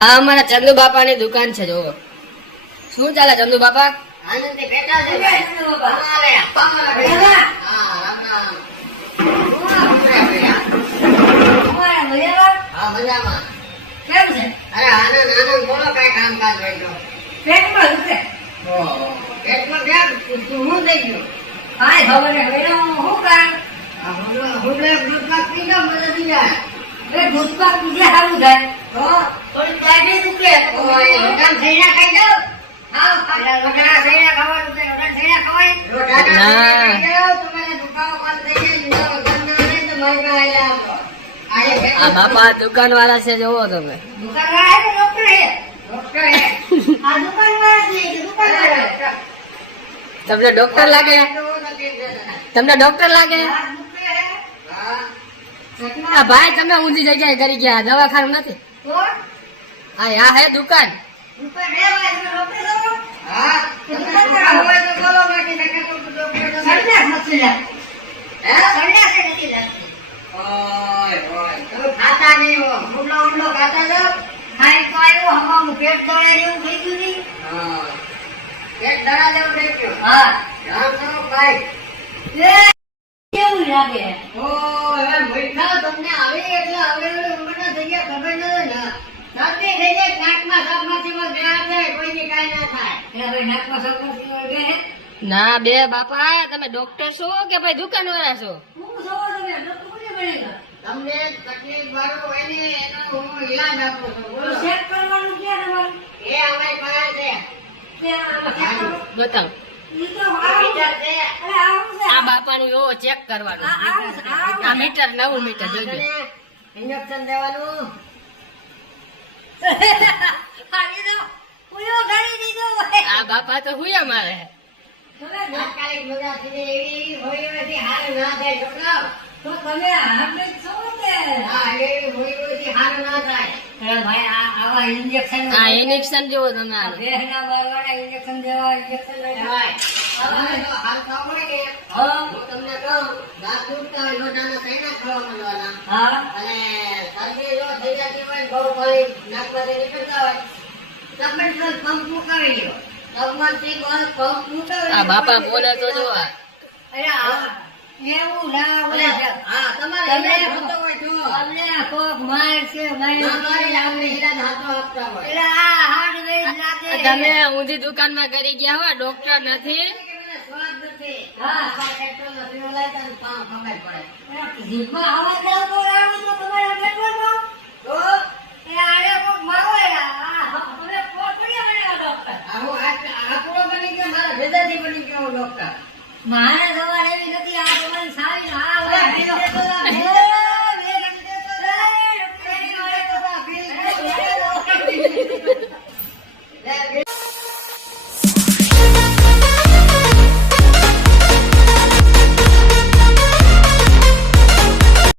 આ અમારા ચંદુ બાપાની દુકાન છે. જો શું ચાલે ચંદુ બાપા? આનંદથી બેઠા છે ભાઈ. ચંદુ બાપા હાલે હા રામ રામ. હા મજામાં. કેમ છે? અરે આનંદ બોલો કઈ કામકાજ હોય તો. પેટમાં દુખે. ઓહો પેટમાં ક્યાં શું થઈ ગયું? હાય ખબર નહીં હું કારણ હું દૂધપાક પી જાઉં મને થઈ જાય. એ દૂધપાક પીધે સારું થાય. તો થોડી ડાયબી દુખે રોટલા થઈને ખાઈ જાવ. હા રોટલા થઈને ખાવાનું છે. રોટલા થઈને ખવાય. રોટલા ખાઈ જાવ તમારે દુખાવો બંધ થઈ જાય. વગર ના રહે તો મારી પાસે આયેલા હતો. આ બાપા દુકાન વાળા છે. જોવો તમે દુકાનવાળા હે કે ડોક્ટર હે? ડોક્ટર હે. આ દુકાનવાળા છે કે દુકાનવાળા? તમને ડોક્ટર લાગે? તમને ડોક્ટર લાગે? આ દુખે હે? આ ભાઈ તમે ઊંધી જગ્યાએ કરી ગયા. દવાખાનું નથી. તો આ હે દુકાન. દુકાન હે ભાઈ તમે ડોક્ટર છો? હા દુકાન હોય તો બોલો બાકી નકર તો ડોક્ટર સંન્યાસ નથી લાગતી. હે સંન્યાસ નથી લાગતી. ઓય તમે ખાતા નહીં હો. ઊંડો ખાતા જાવ. ખાઈ તો આવ્યો હવામાં પેટ દોડે જેવું થઈ ગયું નહીં. હા એક દડા જેવું થઈ ગયું. હા રામ કરો ભાઈ. કેવું લાગે? ઓય મીઠા તમને આવી એટલે આવડે ઉંમરના થઈ ગયા ખબર નથી ને. શરદી થઈ જાય નાકમાં સપમાંથી ગયા જાય કોઈની કાંઈ ના થાય. એ હવે નાકમાં સપોર્ટ બે હે? ના બે બાપા તમે ડોક્ટર છો કે ભાઈ દુકાન વાળા છો? હું જોવો તમે ડોક્ટર કોને બનેગા? તમને તકલીફ વાળું હોય ને એનો હું ઈલાજ આપું છું. બોલો ચેક કરવાનું ક્યાં તમારું? એ અમારી પાસે છે. કે આમાં ચેક કરો? બતાવ. ઈ તો આવું છે. મીટર છે. અરે આવું છે. આ બાપાનું એવો ચેક કરવાનું. આ મીટર નવું મીટર જોજો. ઇન્જેક્શન દેવાનું. આની તો પૂરો ગણી દીધો હોય. આ બાપા તો હુયા મારે. તમે તાત્કાલિક મજા થઈ એવી હોય એવી હાર ના થાય છોકરા. તો તમે હામે છો કે? હા એવી હોય એવી હાર ના થાય. અરે ભાઈ આવા ઇન્જેક્શન આ ઇન્જેક્શન જેવો તમે આનો. દેહના મારવાના ઇન્જેક્શન દેવા ઇન્જેક્શન ભાઈ હવે તો હાલ ખાવ હોય ને હા હું તમને કહું દાંત તૂટતા હોય લોટાના કઈના ખાવા માંડવાના. હા અને શરદી જો થઈ જતી હોય ને બહુ ભાઈ નાકમાંથી નીકળતા હોય સબમેન્ટ્રલ પંપ મુકાવી લ્યો. સબમર્સિબલ પંપ મુકાવી આ બાપા બોલે તો જો આ. અરે એવું ના બોલે છે. હા તમારે તમે ઈલાજ થતો હોય તો અમને કોક માર છે તમારી લાગણી ઈલાજ હાથો આપતા હોય. એટલે આ હાડ વેજ લાગે. તમે ઊંધી દુકાનમાં કરી ગયા હો ડોક્ટર નથી. કે મને સ્વાદ નથી. હા. આ પેટ્રોલનો પીવો લાગે ને પાવ ખબર પડે. જીભમાં આવાજ આવતો આવે તો તમારા પેટમાં તો એ આરે કોક મારો તમે પોટડીયા બનાવો ડોક્ટર. આ પૂરો બની ગયો મારા ભેદાથી બની ગયો ડોક્ટર. મારે